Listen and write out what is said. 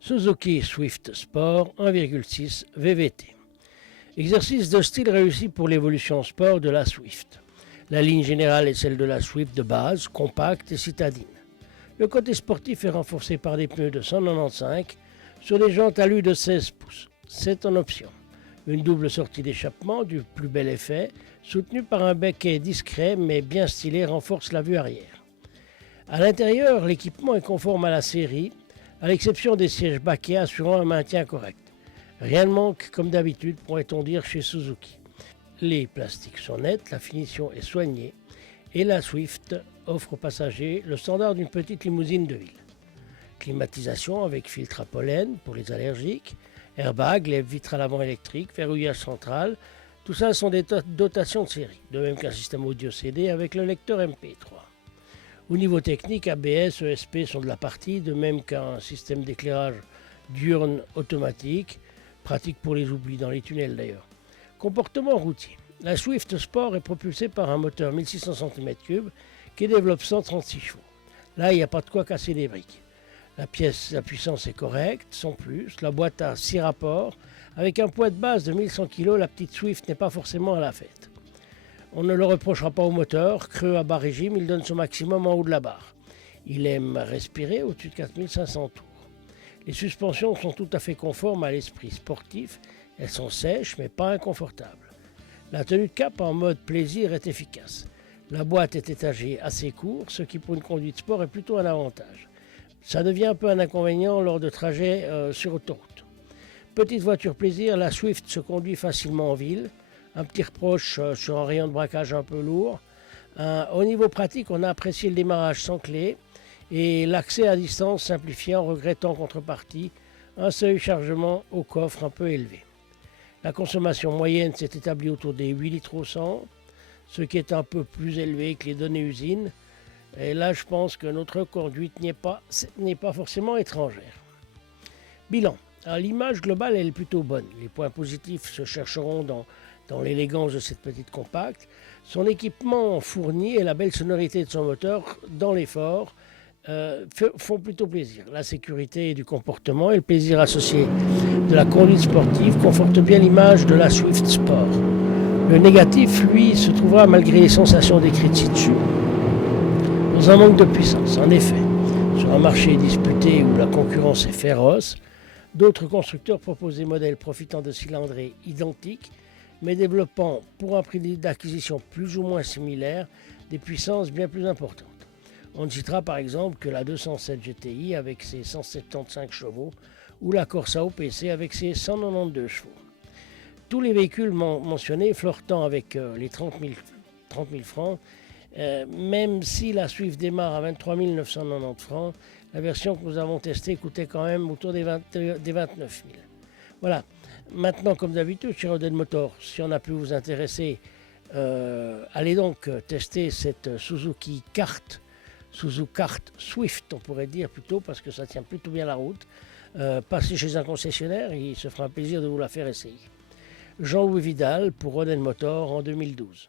Suzuki Swift Sport 1,6 VVT. Exercice de style réussi pour l'évolution sport de la Swift. La ligne générale est celle de la Swift de base, compacte et citadine. Le côté sportif est renforcé par des pneus de 195 sur des jantes alu de 16 pouces. C'est en option. Une double sortie d'échappement du plus bel effet, soutenue par un becquet discret mais bien stylé, renforce la vue arrière. À l'intérieur, l'équipement est conforme à la série, à l'exception des sièges baquets assurant un maintien correct. Rien ne manque comme d'habitude, pourrait-on dire, chez Suzuki. Les plastiques sont nets, la finition est soignée et la Swift offre aux passagers le standard d'une petite limousine de ville. Climatisation avec filtre à pollen pour les allergiques, airbag, lève vitres à l'avant électrique, verrouillage central, tout ça sont des dotations de série, de même qu'un système audio CD avec le lecteur MP3. Au niveau technique, ABS, ESP sont de la partie, de même qu'un système d'éclairage diurne automatique, pratique pour les oublis dans les tunnels d'ailleurs. Comportement routier. La Swift Sport est propulsée par un moteur 1600 cm3 qui développe 136 chevaux. Là, il n'y a pas de quoi casser les briques. La puissance est correcte, sans plus. La boîte a 6 rapports. Avec un poids de base de 1100 kg, la petite Swift n'est pas forcément à la fête. On ne le reprochera pas au moteur. Creux à bas régime, il donne son maximum en haut de la barre. Il aime respirer au-dessus de 4500 tours. Les suspensions sont tout à fait conformes à l'esprit sportif. Elles sont sèches mais pas inconfortables. La tenue de cap en mode plaisir est efficace. La boîte est étagée assez court, ce qui pour une conduite sport est plutôt un avantage. Ça devient un peu un inconvénient lors de trajets sur autoroute. Petite voiture plaisir, la Swift se conduit facilement en ville. Un petit reproche sur un rayon de braquage un peu lourd. Au niveau pratique, on a apprécié le démarrage sans clé et l'accès à distance simplifié en regrettant en contrepartie un seuil chargement au coffre un peu élevé. La consommation moyenne s'est établie autour des 8 litres au 100, ce qui est un peu plus élevé que les données usines. Et là, je pense que notre conduite n'est pas forcément étrangère. Bilan. L'image globale, elle est plutôt bonne. Les points positifs se chercheront dans l'élégance de cette petite compacte. Son équipement fourni et la belle sonorité de son moteur dans l'effort font plutôt plaisir. La sécurité du comportement et le plaisir associé de la conduite sportive confortent bien l'image de la Swift Sport. Le négatif, lui, se trouvera malgré les sensations décrites ci-dessus, dans un manque de puissance. En effet, sur un marché disputé où la concurrence est féroce, d'autres constructeurs proposent des modèles profitant de cylindrées identiques, mais développant, pour un prix d'acquisition plus ou moins similaire, des puissances bien plus importantes. On ne citera par exemple que la 207 GTI avec ses 175 chevaux ou la Corsa OPC avec ses 192 chevaux. Tous les véhicules mentionnés flirtant avec les 30 000 francs, même si la Swift démarre à 23 990 francs, la version que nous avons testée coûtait quand même autour des 29 000. Voilà. Maintenant, comme d'habitude, chez Roden Motor, si on a pu vous intéresser, allez donc tester cette Suzuki Kart Swift, on pourrait dire plutôt, parce que ça tient plutôt bien la route. Passez chez un concessionnaire, il se fera un plaisir de vous la faire essayer. Jean-Louis Vidal pour Roden Motor en 2012.